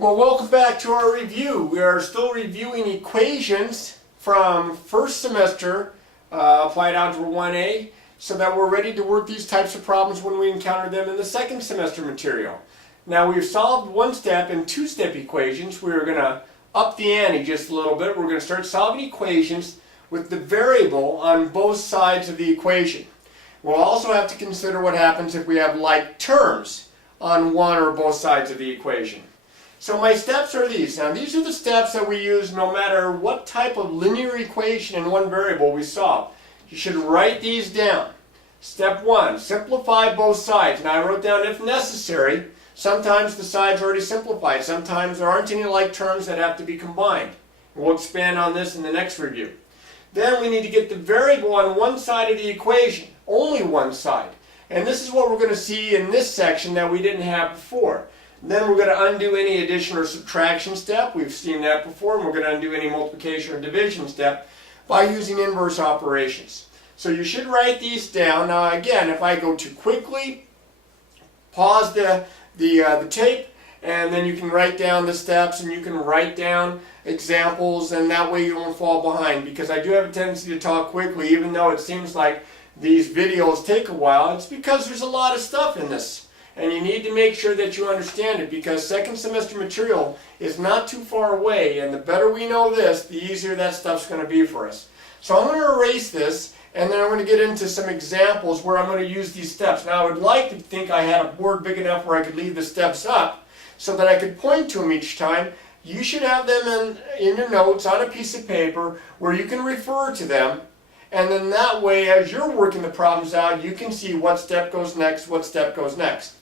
Well, welcome back to our review. We are still reviewing equations from first semester, Applied Algebra 1A, so that we're ready to work these types of problems when we encounter them in the second semester material. Now, we've solved one-step and two-step equations. We're going to up the ante just a little bit. We're going to start solving equations with the variable on both sides of the equation. We'll also have to consider what happens if we have like terms on one or both sides of the equation. So my steps are these. Now these are the steps that we use no matter what type of linear equation in one variable we solve. You should write these down. Step 1, simplify both sides. Now I wrote down if necessary. Sometimes the sides are already simplified. Sometimes there aren't any like terms that have to be combined. We'll expand on this in the next review. Then we need to get the variable on one side of the equation. Only one side. And this is what we're going to see in this section that we didn't have before. Then we're going to undo any addition or subtraction step. We've seen that before. And we're going to undo any multiplication or division step by using inverse operations. So you should write these down. Now again, if I go too quickly, pause the tape, and then you can write down the steps and you can write down examples, and that way you won't fall behind, because I do have a tendency to talk quickly even though it seems like these videos take a while. It's because there's a lot of stuff in this. And you need to make sure that you understand it, because second semester material is not too far away, and the better we know this, the easier that stuff's going to be for us. So I'm going to erase this, and then I'm going to get into some examples where I'm going to use these steps. Now I would like to think I had a board big enough where I could leave the steps up so that I could point to them each time. You should have them in your notes on a piece of paper where you can refer to them. And then that way, as you're working the problems out, you can see what step goes next, what step goes next.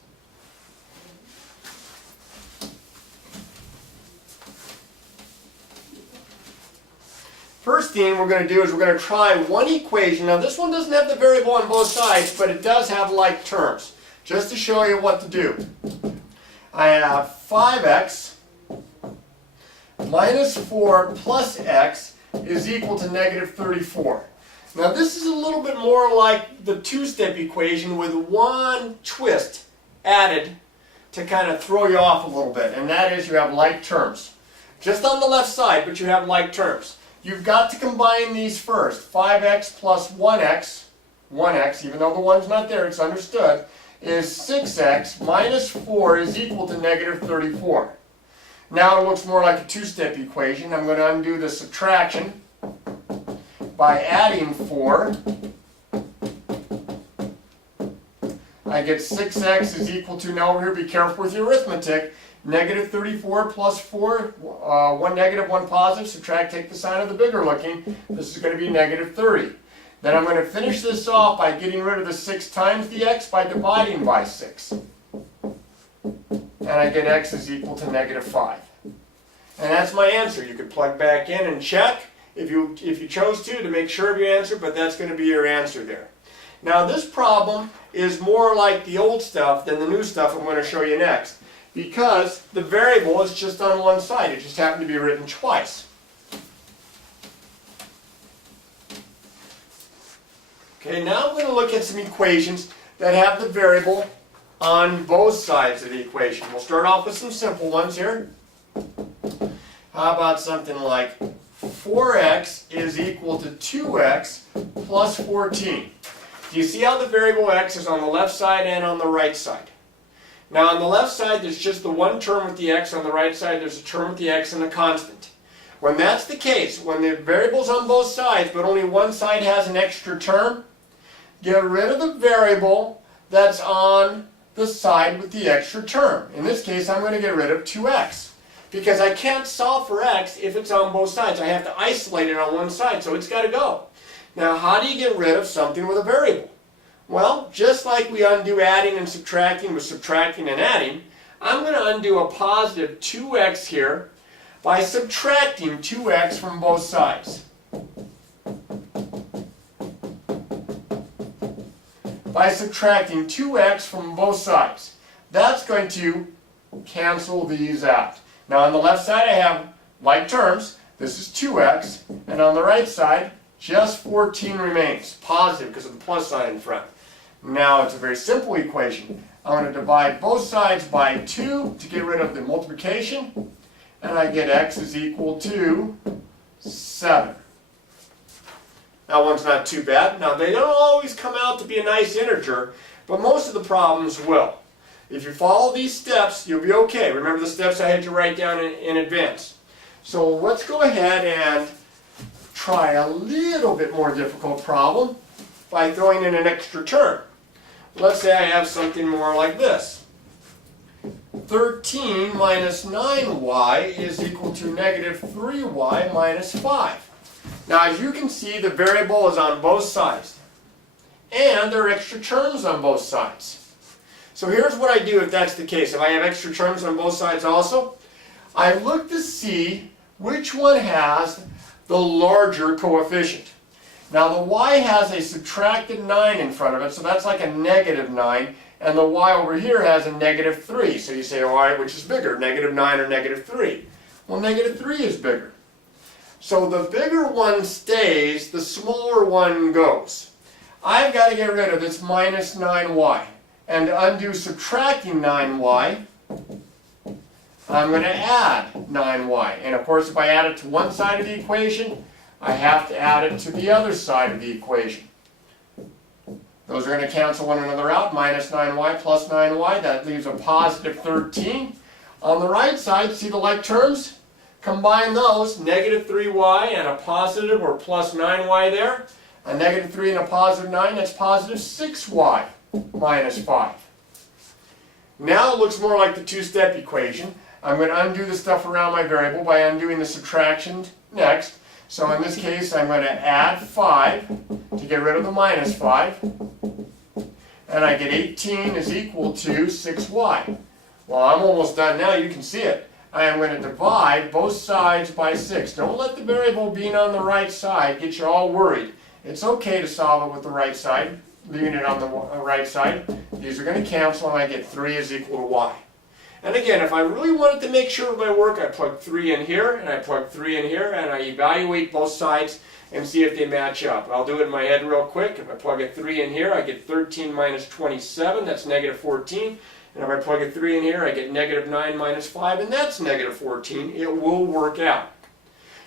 First thing we're going to do is we're going to try one equation. Now this one doesn't have the variable on both sides, but it does have like terms. Just to show you what to do. I have 5x minus 4 plus x is equal to negative 34. Now this is a little bit more like the two-step equation with one twist added to kind of throw you off a little bit, and that is you have like terms. Just on the left side, but you have like terms. You've got to combine these first. 5x plus 1x, even though the 1's not there, it's understood, is 6x minus 4 is equal to negative 34. Now it looks more like a two-step equation. I'm going to undo the subtraction by adding 4. I get 6x is equal to, now over here, be careful with your arithmetic, negative 34 plus 4, 1 negative, 1 positive, subtract, take the sign of the bigger looking. This is going to be negative 30. Then I'm going to finish this off by getting rid of the 6 times the x by dividing by 6. And I get x is equal to negative 5. And that's my answer. You could plug back in and check if you chose to make sure of your answer, but that's going to be your answer there. Now this problem is more like the old stuff than the new stuff I'm going to show you next, because the variable is just on one side. It just happened to be written twice. Okay, now I'm going to look at some equations that have the variable on both sides of the equation. We'll start off with some simple ones here. How about something like 4x is equal to 2x plus 14. Do you see how the variable x is on the left side and on the right side? Now on the left side there's just the one term with the x, on the right side there's a term with the x and a constant. When that's the case, when the variable's on both sides but only one side has an extra term, get rid of the variable that's on the side with the extra term. In this case I'm going to get rid of 2x. Because I can't solve for x if it's on both sides. I have to isolate it on one side, so it's got to go. Now, how do you get rid of something with a variable? Well, just like we undo adding and subtracting with subtracting and adding, I'm going to undo a positive 2x here by subtracting 2x from both sides. By subtracting 2x from both sides. That's going to cancel these out. Now on the left side I have like terms, this is 2x, and on the right side just 14 remains, positive because of the plus sign in front. Now it's a very simple equation. I'm going to divide both sides by 2 to get rid of the multiplication, and I get x is equal to 7. That one's not too bad. Now, they don't always come out to be a nice integer, but most of the problems will. If you follow these steps, you'll be okay. Remember the steps I had you write down in advance. So let's go ahead and try a little bit more difficult problem by throwing in an extra term. Let's say I have something more like this. 13 minus 9y is equal to negative 3y minus 5. Now, as you can see, the variable is on both sides. And there are extra terms on both sides. So here's what I do if that's the case. If I have extra terms on both sides also, I look to see which one has the larger coefficient. Now the y has a subtracted 9 in front of it, so that's like a negative 9, and the y over here has a negative 3. So you say, all right, which is bigger, negative 9 or negative 3? Well, negative 3 is bigger. So the bigger one stays, the smaller one goes. I've got to get rid of this minus 9y. And to undo subtracting 9y, I'm going to add 9y. And of course, if I add it to one side of the equation, I have to add it to the other side of the equation. Those are going to cancel one another out. Minus 9y plus 9y, that leaves a positive 13. On the right side, see the like terms? Combine those, negative 3y and a positive or plus 9y there. A negative 3 and a positive 9, that's positive 6y minus 5. Now it looks more like the two-step equation. I'm going to undo the stuff around my variable by undoing the subtraction next. So in this case, I'm going to add 5 to get rid of the minus 5. And I get 18 is equal to 6y. Well, I'm almost done now. You can see it. I am going to divide both sides by 6. Don't let the variable being on the right side get you all worried. It's okay to solve it with the right side, leaving it on the right side. These are going to cancel, and I get 3 is equal to y. And again, if I really wanted to make sure of my work, I plug 3 in here, and I plug 3 in here, and I evaluate both sides and see if they match up. I'll do it in my head real quick. If I plug a 3 in here, I get 13 minus 27, that's negative 14. And if I plug a 3 in here, I get negative 9 minus 5, and that's negative 14. It will work out.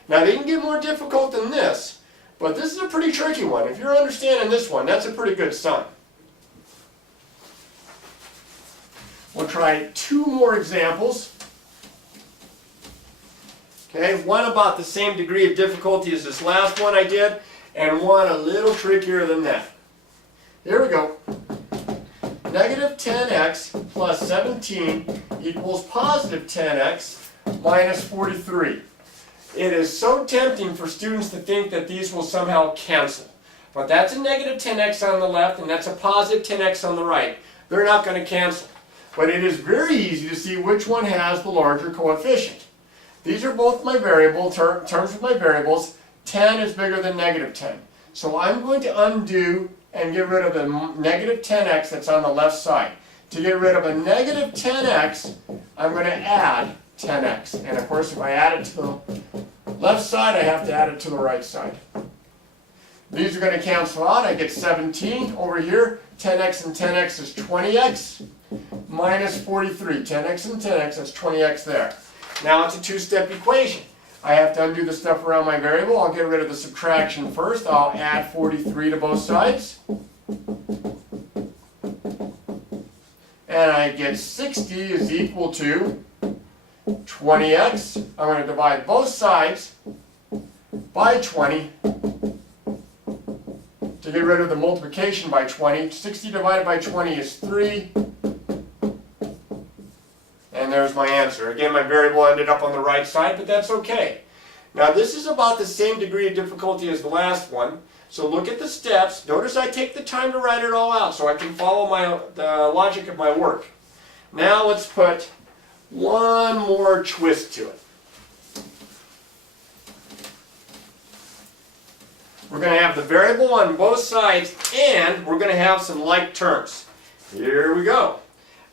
Now, they can get more difficult than this, but this is a pretty tricky one. If you're understanding this one, that's a pretty good sign. We'll try 2 more examples. Okay, one about the same degree of difficulty as this last one I did, and one a little trickier than that. Here we go. Negative 10x plus 17 equals positive 10x minus 43. It is so tempting for students to think that these will somehow cancel. But that's a negative 10x on the left, and that's a positive 10x on the right. They're not going to cancel. But it is very easy to see which one has the larger coefficient. These are both my variable terms of my variables. 10 is bigger than negative 10. So I'm going to undo and get rid of the negative 10x that's on the left side. To get rid of a negative 10x, I'm going to add 10x. And of course, if I add it to the left side, I have to add it to the right side. These are going to cancel out. I get 17 over here. 10x and 10x is 20x minus 43. 10x and 10x, that's 20x there. Now it's a two-step equation. I have to undo the stuff around my variable. I'll get rid of the subtraction first. I'll add 43 to both sides. And I get 60 is equal to 20x. I'm going to divide both sides by 20 to get rid of the multiplication by 20. 60 divided by 20 is 3. And there's my answer. Again, my variable ended up on the right side, but that's okay. Now this is about the same degree of difficulty as the last one. So look at the steps. Notice I take the time to write it all out so I can follow the logic of my work. Now let's put one more twist to it. We're going to have the variable on both sides, and we're going to have some like terms. Here we go.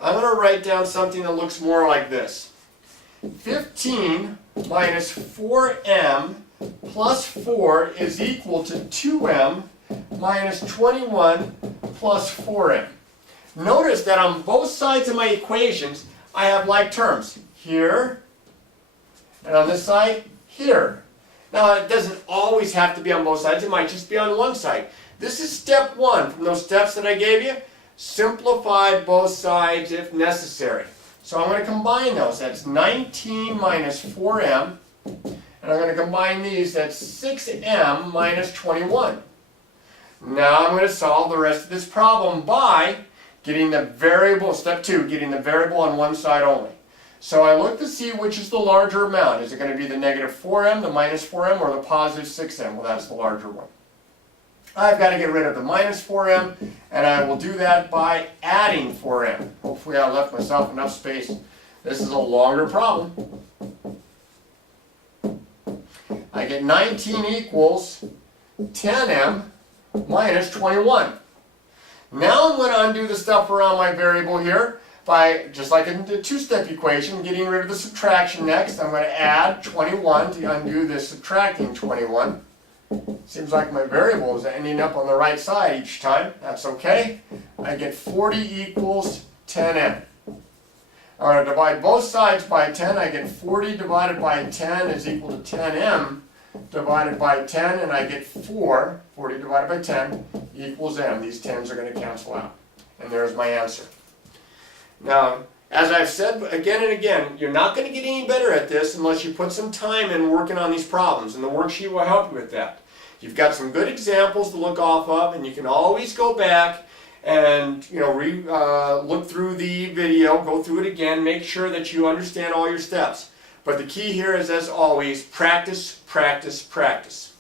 I'm going to write down something that looks more like this. 15 minus 4m plus 4 is equal to 2m minus 21 plus 4m. Notice that on both sides of my equations, I have like terms. Here, and on this side, here. Now, it doesn't always have to be on both sides. It might just be on one side. This is step one from those steps that I gave you. Simplify both sides if necessary. So I'm going to combine those. That's 19 minus 4m. And I'm going to combine these. That's 6m minus 21. Now I'm going to solve the rest of this problem by getting the variable, step two, getting the variable on one side only. So I look to see which is the larger amount. Is it going to be the negative 4m, the minus 4m, or the positive 6m? Well, that's the larger one. I've got to get rid of the minus 4m, and I will do that by adding 4m. Hopefully I left myself enough space. This is a longer problem. I get 19 equals 10m minus 21. Now I'm going to undo the stuff around my variable here by, just like in the two-step equation, getting rid of the subtraction next. I'm going to add 21 to undo this subtracting 21. Seems like my variable is ending up on the right side each time. That's okay. I get 40 equals 10m. I'm going to divide both sides by 10. I get 40 divided by 10 is equal to 10m divided by 10, and I get 4. 40 divided by 10 equals m. These 10s are going to cancel out. And there's my answer. Now, as I've said again and again, you're not going to get any better at this unless you put some time in working on these problems, and the worksheet will help you with that. You've got some good examples to look off of, and you can always go back and look through the video, go through it again, make sure that you understand all your steps. But the key here is, as always, practice, practice, practice.